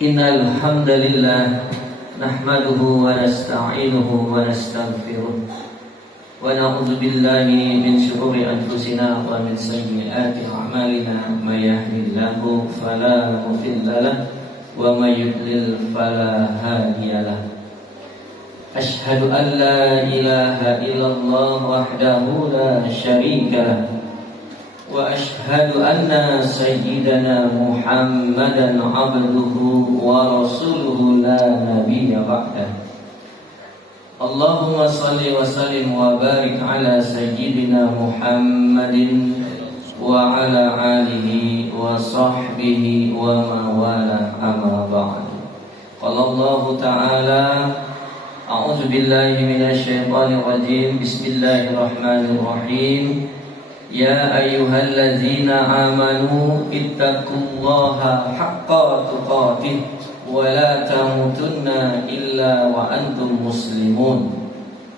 Innal hamdalillah nahmaduhu wa nasta'inuhu wa nastaghfiruh wa na'udzu billahi min shururi anfusina wa min sayyiati a'malina may yahdihillahu fala mudilla lahu wa may yudlil fala hadiya lahu. Ashhadu an la ilaha illallah wahdahu la syarika lahu wa ashhadu anna sayyidana Muhammadan abduhu wa rasuluhu la nabiyya ba'dah. Allahumma salli wa sallim wa barik ala sayyidina Muhammadin wa ala alihi wa sahbihi wa mawala amma ba'd. Qala Allah ta'ala a'udzu billahi minasy syaithanir rajim. Bismillahirrahmanirrahim. Ya ayyuhalladzina amanu ittaqullaha haqqa tuqatih wa la tamutunna illa wa antum muslimun.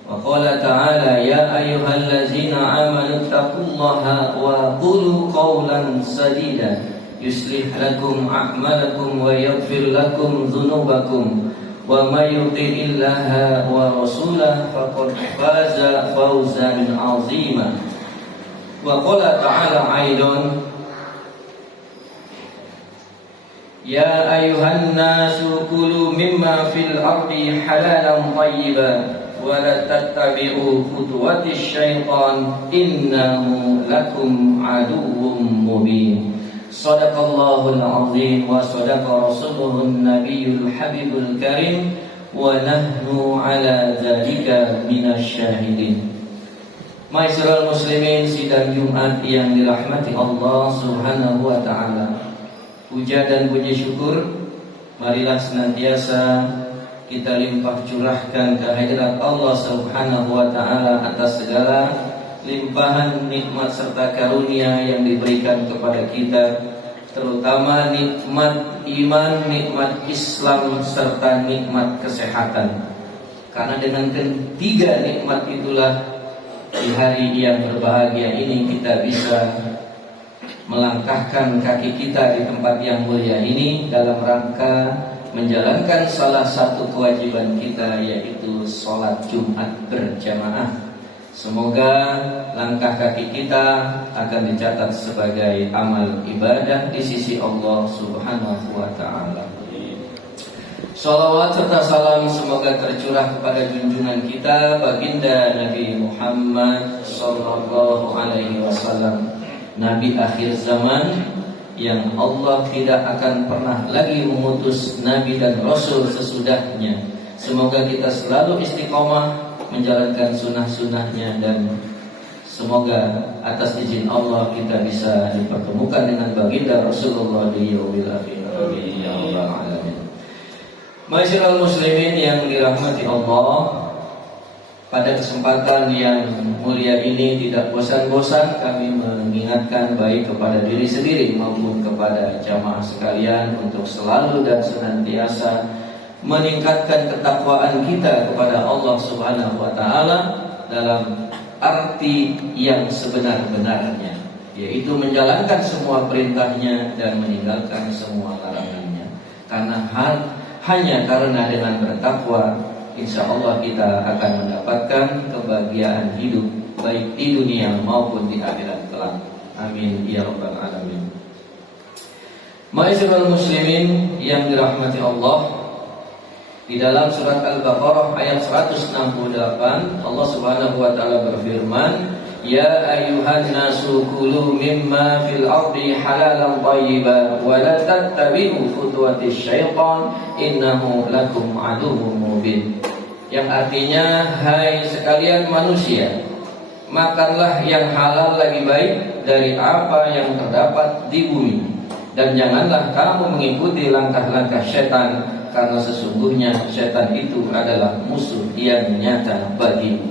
Wa qala ta'ala ya ayyuhalladzina amanu ittaqullaha wa qulu qawlan sadida yuslih lakum a'malakum wa yaghfir lakum dhunubakum wa may yuti'illaha wa rasulahu faqad faza fawzan 'azima. Wa qala ta'ala aidan ya ayyuhan nasu kulu mimma fil ardi halalan thayyiban wa la tattabi'u khutuwatis syaitan innahu lakum aduwwum mubin. Shadaqallahul azim wa shadaqa rasuluhun nabiyyul habibul karim wa nahnu ala dzalika minasy syahidin. Ma'asyiral muslimin, sidang Jumat yang dirahmati Allah Subhanahu wa taala. Puja dan puji syukur marilah senantiasa kita limpah curahkan kehadirat Allah Subhanahu wa taala atas segala limpahan nikmat serta karunia yang diberikan kepada kita, terutama nikmat iman, nikmat Islam serta nikmat kesehatan. Karena dengan ketiga nikmat itulah di hari yang berbahagia ini kita bisa melangkahkan kaki kita di tempat yang mulia ini dalam rangka menjalankan salah satu kewajiban kita, yaitu sholat Jumat berjamaah. Semoga langkah kaki kita akan dicatat sebagai amal ibadah di sisi Allah Subhanahu wa ta'ala. Salawat serta salam semoga tercurah kepada junjungan kita baginda Nabi Muhammad sallallahu alaihi wasallam, Nabi akhir zaman yang Allah tidak akan pernah lagi mengutus Nabi dan Rasul sesudahnya. Semoga kita selalu istiqomah menjalankan sunnah-sunnahnya dan semoga atas izin Allah kita bisa dipertemukan dengan baginda Rasulullah di yaumil akhir. Amin ya rabbal alamin. Ma'asyiral muslimin yang dirahmati Allah, pada kesempatan yang mulia ini tidak bosan-bosan kami mengingatkan baik kepada diri sendiri maupun kepada jamaah sekalian untuk selalu dan senantiasa meningkatkan ketakwaan kita kepada Allah Subhanahu wa taala dalam arti yang sebenar-benarnya, yaitu menjalankan semua perintahnya dan meninggalkan semua larangannya. Karena hanya karena dengan bertakwa, insya Allah kita akan mendapatkan kebahagiaan hidup baik di dunia maupun di akhirat kelak. Amin ya rabbal alamin. Ma'asyiral muslimin yang dirahmati Allah, di dalam surat Al-Baqarah ayat 168 Allah Subhanahu wa taala berfirman, ya ayyuhan nasu kulu mimma fil ardi halalan thayyiban wa la tattabi'u khutuwatis syaitan innahu lakum aduwwum mubin. Yang artinya, hai sekalian manusia, makanlah yang halal lagi baik dari apa yang terdapat di bumi, dan janganlah kamu mengikuti langkah-langkah setan, karena sesungguhnya setan itu adalah musuh yang nyata bagimu.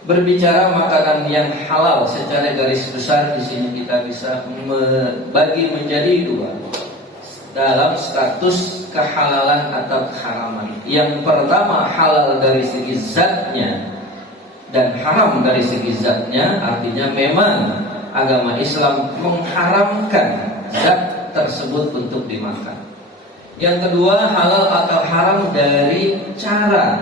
Berbicara makanan yang halal secara garis besar, di sini kita bisa membagi menjadi dua dalam status kehalalan atau keharaman. Yang pertama halal dari segi zatnya dan haram dari segi zatnya, artinya memang agama Islam mengharamkan zat tersebut untuk dimakan. Yang kedua, halal atau haram dari cara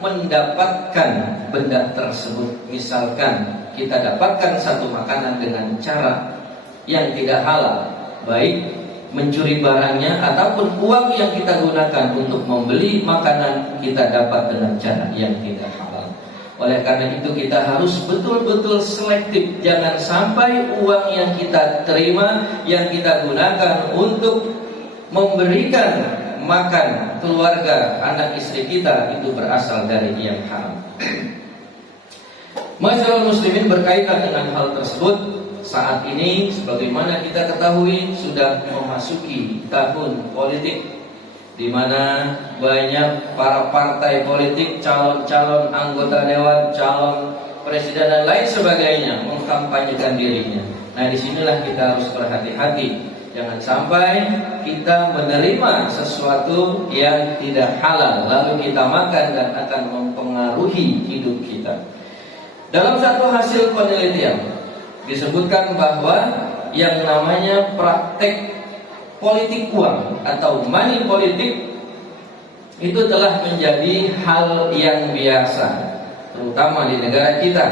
mendapatkan benda tersebut. Misalkan kita dapatkan satu makanan dengan cara yang tidak halal, baik mencuri barangnya ataupun uang yang kita gunakan untuk membeli makanan kita dapat dengan cara yang tidak halal. Oleh karena itu kita harus betul-betul selektif. Jangan sampai uang yang kita terima, yang kita gunakan untuk memberikan makan keluarga, anak istri kita itu berasal dari yang haram. Masyaallah muslimin, berkaitan dengan hal tersebut, saat ini sebagaimana kita ketahui sudah memasuki tahun politik, di mana banyak para partai politik, calon-calon anggota dewan, calon presiden dan lain sebagainya mengkampanyekan dirinya. Nah, disinilah kita harus berhati-hati. Jangan sampai kita menerima sesuatu yang tidak halal lalu kita makan dan akan mempengaruhi hidup kita. Dalam satu hasil penelitian disebutkan bahwa yang namanya praktek politik uang atau money politik itu telah menjadi hal yang biasa, terutama di negara kita,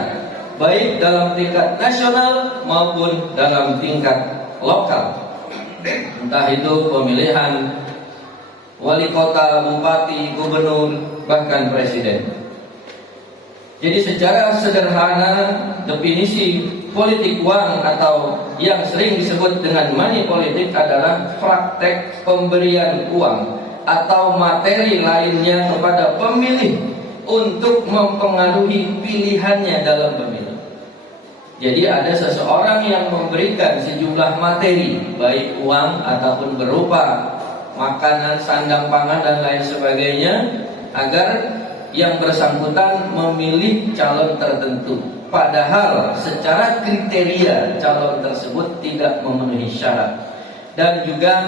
baik dalam tingkat nasional maupun dalam tingkat lokal. Entah itu pemilihan wali kota, bupati, gubernur, bahkan presiden. Jadi secara sederhana definisi politik uang atau yang sering disebut dengan money politik adalah praktek pemberian uang atau materi lainnya kepada pemilih untuk mempengaruhi pilihannya dalam pemilu. Jadi ada seseorang yang memberikan sejumlah materi, baik uang ataupun berupa makanan, sandang pangan dan lain sebagainya, agar yang bersangkutan memilih calon tertentu. Padahal secara kriteria calon tersebut tidak memenuhi syarat. Dan juga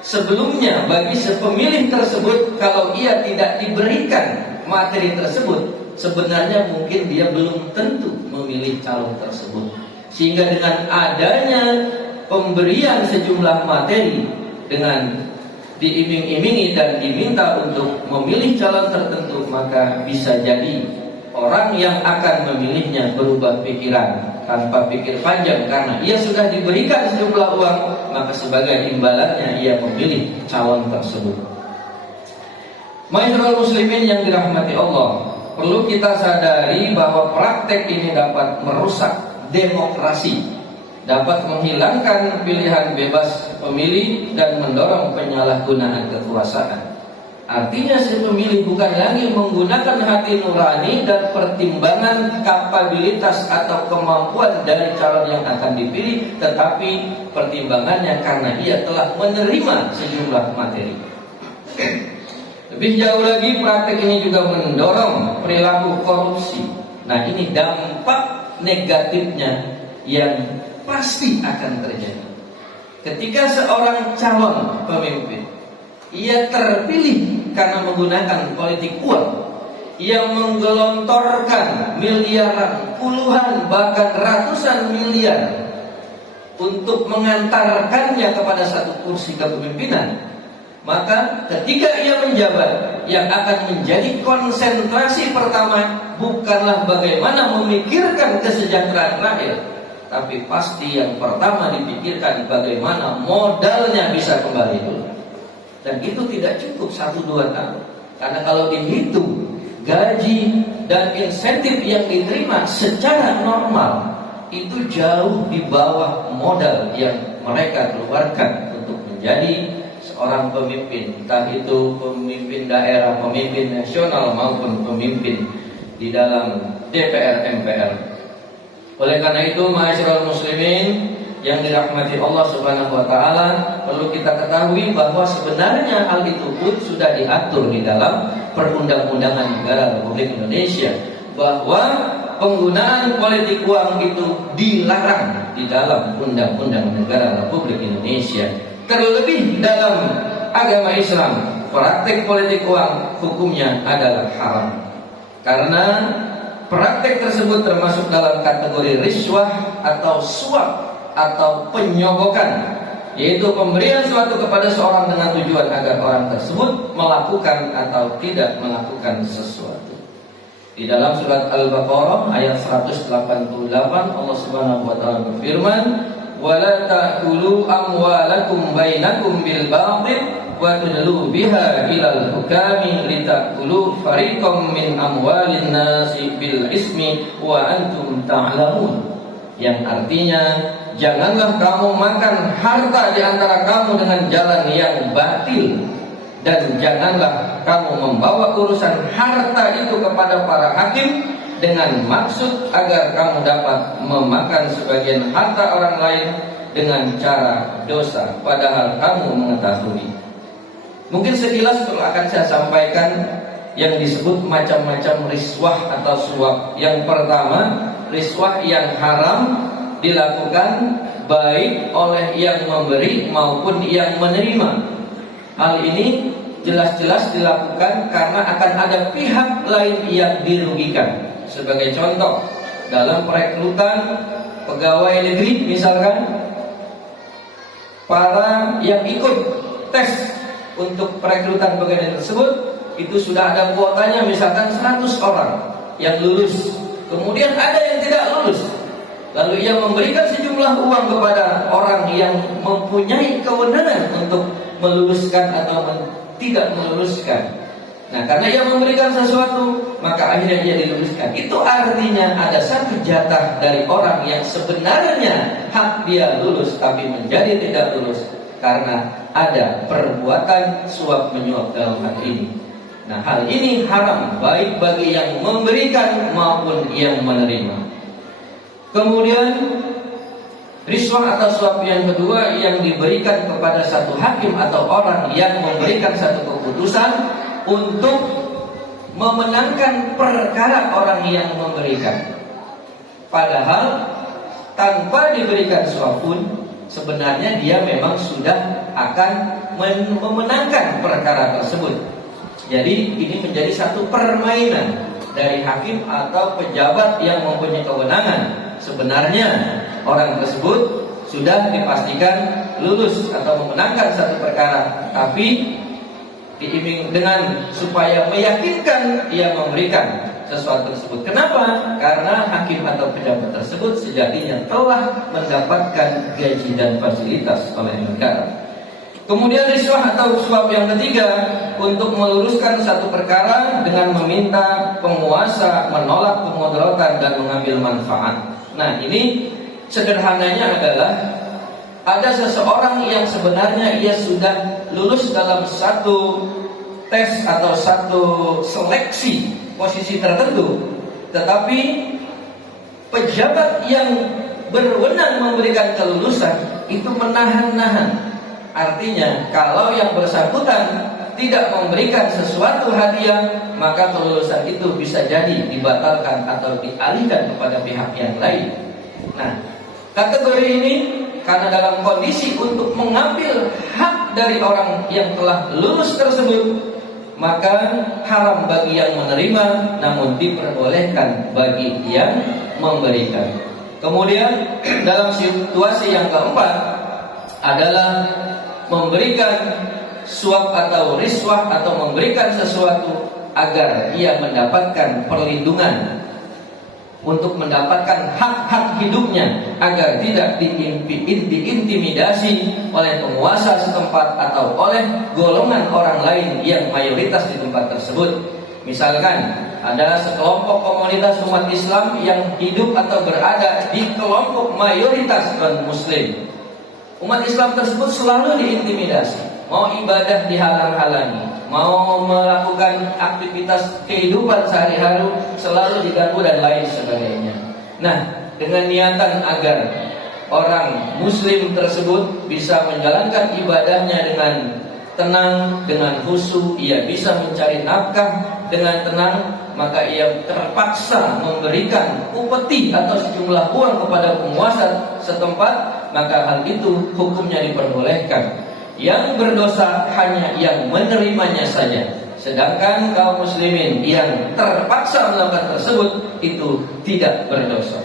sebelumnya bagi sepemilih tersebut, kalau ia tidak diberikan materi tersebut, sebenarnya mungkin dia belum tentu memilih calon tersebut. Sehingga dengan adanya pemberian sejumlah materi dengan diiming-imingi dan diminta untuk memilih calon tertentu, maka bisa jadi orang yang akan memilihnya berubah pikiran tanpa pikir panjang, karena ia sudah diberikan sejumlah uang, maka sebagai imbalannya ia memilih calon tersebut. Ma'asyiral muslimin yang dirahmati Allah, perlu kita sadari bahwa praktek ini dapat merusak demokrasi, dapat menghilangkan pilihan bebas pemilih dan mendorong penyalahgunaan kekuasaan. Artinya si pemilih bukan lagi menggunakan hati nurani dan pertimbangan kapabilitas atau kemampuan dari calon yang akan dipilih, tetapi pertimbangannya karena ia telah menerima sejumlah materi. Lebih jauh lagi, praktek ini juga mendorong perilaku korupsi. Nah, ini dampak negatifnya yang pasti akan terjadi. Ketika seorang calon pemimpin ia terpilih karena menggunakan politik uang, ia menggelontorkan miliaran, puluhan bahkan ratusan miliar untuk mengantarkannya kepada satu kursi kepemimpinan, maka ketika ia menjabat, yang akan menjadi konsentrasi pertama bukanlah bagaimana memikirkan kesejahteraan rakyat, tapi pasti yang pertama dipikirkan bagaimana modalnya bisa kembali dulu. Dan itu tidak cukup 1-2 tahun. Karena kalau dihitung gaji dan insentif yang diterima secara normal, itu jauh di bawah modal yang mereka keluarkan untuk menjadi seorang pemimpin, entah itu pemimpin daerah, pemimpin nasional maupun pemimpin di dalam DPR MPR. Oleh karena itu, ma'asyiral muslimin yang dirahmati Allah Subhanahu wa taala, perlu kita ketahui bahwa sebenarnya hal itu pun sudah diatur di dalam Perundang-undangan Negara Republik Indonesia, bahwa penggunaan politik uang itu dilarang di dalam Undang-Undang Negara Republik Indonesia. Terlebih dalam agama Islam, praktek politik uang hukumnya adalah haram. Karena praktek tersebut termasuk dalam kategori riswah atau suap atau penyogokan yaitu pemberian suatu kepada seorang dengan tujuan agar orang tersebut melakukan atau tidak melakukan sesuatu. Di dalam surat Al-Baqarah ayat 188 Allah Subhanahu wa taala berfirman, "Wala ta'kulu amwalakum bainakum bil batil wa tudlu biha ilal hukami litakulu fariqam min amwalin nasi bil ismi wa antum ta'lamun." Yang artinya, janganlah kamu makan harta di antara kamu dengan jalan yang batil, dan janganlah kamu membawa urusan harta itu kepada para hakim dengan maksud agar kamu dapat memakan sebagian harta orang lain dengan cara dosa, padahal kamu mengetahui. Mungkin sekilas akan saya sampaikan yang disebut macam-macam riswah atau suap. Yang pertama, riswah yang haram dilakukan baik oleh yang memberi maupun yang menerima. Hal ini jelas-jelas dilakukan karena akan ada pihak lain yang dirugikan. Sebagai contoh, dalam perekrutan pegawai negeri misalkan, para yang ikut tes untuk perekrutan pegawai tersebut itu sudah ada kuotanya, misalkan 100 orang yang lulus. Kemudian ada yang tidak lulus, lalu ia memberikan sejumlah uang kepada orang yang mempunyai kewenangan untuk meluluskan atau tidak meluluskan. Nah, karena ia memberikan sesuatu, maka akhirnya dia diluluskan. Itu artinya ada satu jatah dari orang yang sebenarnya hak dia lulus tapi menjadi tidak lulus karena ada perbuatan suap menyuap dalam hal ini. Nah, hal ini haram baik bagi yang memberikan maupun yang menerima. Kemudian riswah atau suap yang kedua yang diberikan kepada satu hakim atau orang yang memberikan satu keputusan untuk memenangkan perkara orang yang memberikan. Padahal tanpa diberikan suap pun sebenarnya dia memang sudah akan memenangkan perkara tersebut. Jadi ini menjadi satu permainan dari hakim atau pejabat yang mempunyai kewenangan. Sebenarnya orang tersebut sudah dipastikan lulus atau memenangkan satu perkara, tapi diiming dengan supaya meyakinkan ia memberikan sesuatu tersebut. Kenapa? Karena hakim atau pejabat tersebut sejatinya telah mendapatkan gaji dan fasilitas oleh negara. Kemudian riswah atau suap yang ketiga untuk meluruskan satu perkara dengan meminta penguasa menolak kemudaratan dan mengambil manfaat. Nah, ini sederhananya adalah ada seseorang yang sebenarnya ia sudah lulus dalam satu tes atau satu seleksi posisi tertentu, tetapi pejabat yang berwenang memberikan kelulusan itu menahan-nahan. Artinya kalau yang bersangkutan tidak memberikan sesuatu hadiah, maka kelulusan itu bisa jadi dibatalkan atau dialihkan kepada pihak yang lain. Nah, kategori ini karena dalam kondisi untuk mengambil hak dari orang yang telah lulus tersebut, maka haram bagi yang menerima, namun diperbolehkan bagi yang memberikan. Kemudian dalam situasi yang keempat adalah memberikan suap atau riswah atau memberikan sesuatu agar ia mendapatkan perlindungan untuk mendapatkan hak-hak hidupnya agar tidak diintimidasi oleh penguasa setempat atau oleh golongan orang lain yang mayoritas di tempat tersebut. Misalkan ada sekelompok komunitas umat Islam yang hidup atau berada di kelompok mayoritas non-muslim. Umat Islam tersebut selalu diintimidasi, mau ibadah dihalang-halangi, mau melakukan aktivitas kehidupan sehari-hari selalu diganggu dan lain sebagainya. Nah, dengan niatan agar orang muslim tersebut bisa menjalankan ibadahnya dengan tenang, dengan khusyuk, ia bisa mencari nafkah dengan tenang, maka ia terpaksa memberikan upeti atau sejumlah uang kepada penguasa setempat, maka hal itu hukumnya diperbolehkan. Yang berdosa hanya yang menerimanya saja. Sedangkan kaum muslimin yang terpaksa melakukan tersebut itu tidak berdosa.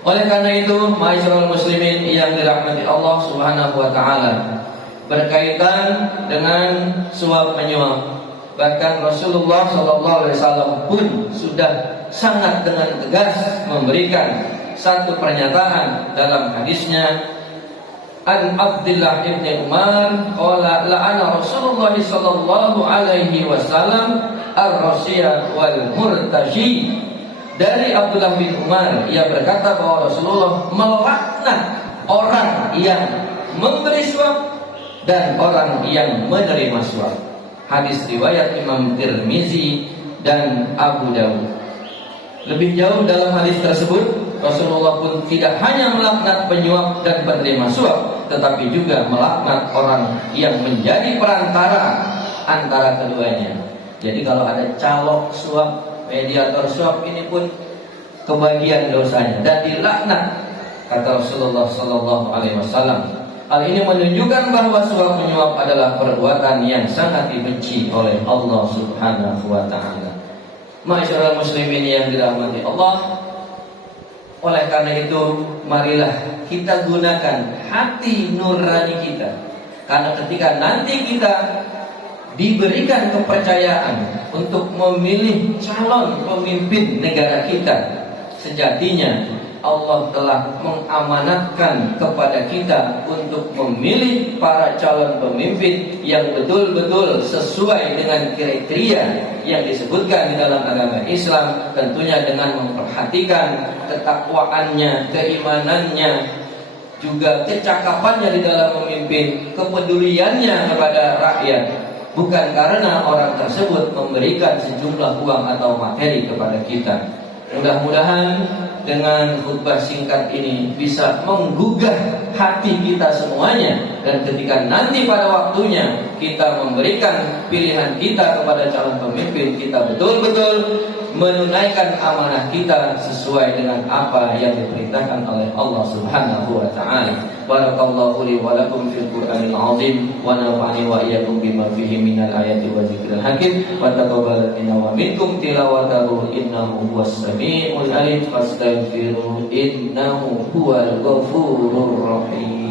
Oleh karena itu, ma'asyiral muslimin yang dirahmati Allah Subhanahu wa taala, berkaitan dengan suap menyuap, bahkan Rasulullah sallallahu alaihi wasallam pun sudah sangat dengan tegas memberikan satu pernyataan dalam hadisnya, an Abdullah ibn Umar qala la'ana Rasulullah sallallahu alaihi wasallam ar-rasiyah wal murtashi. Dari Abdullah bin Umar, ia berkata bahwa Rasulullah melaknat orang yang memberi suap dan orang yang menerima suap. Hadis riwayat Imam Tirmizi dan Abu Dawud. Lebih jauh dalam hadis tersebut, Rasulullah pun tidak hanya melaknat penyuap dan penerima suap, tetapi juga melaknat orang yang menjadi perantara antara keduanya. Jadi kalau ada calok suap, mediator suap, ini pun kebagian dosanya dan dilaknat, kata Rasulullah sallallahu alaihi wasallam. Hal ini menunjukkan bahwa suap menyuap adalah perbuatan yang sangat dibenci oleh Allah Subhanahu wa taala. Ma'asyiral muslimin yang dirahmati Allah, oleh karena itu marilah kita gunakan hati nurani kita, karena ketika nanti kita diberikan kepercayaan untuk memilih calon pemimpin negara kita, sejatinya Allah telah mengamanatkan kepada kita untuk memilih para calon pemimpin yang betul-betul sesuai dengan kriteria yang disebutkan di dalam agama Islam, tentunya dengan memperhatikan ketakwaannya, keimanannya, juga kecakapannya di dalam memimpin, kepeduliannya kepada rakyat, bukan karena orang tersebut memberikan sejumlah uang atau materi kepada kita. Mudah-mudahan dengan khutbah singkat ini bisa menggugah hati kita semuanya, dan ketika nanti pada waktunya kita memberikan pilihan kita kepada calon pemimpin, kita betul-betul menunaikan amanah kita sesuai dengan apa yang diperintahkan oleh Allah Subhanahu wa taala. Barakallahu li wa lakum fil Qur'anil azim wa nafa'ani wa iyyakum bima fihi minal ayati wa dzikril hakim wa taqabbal minna wa minkum tilawatahu innahu huwas samiul alim fastaghfiru innahu huwal ghafurur rahim.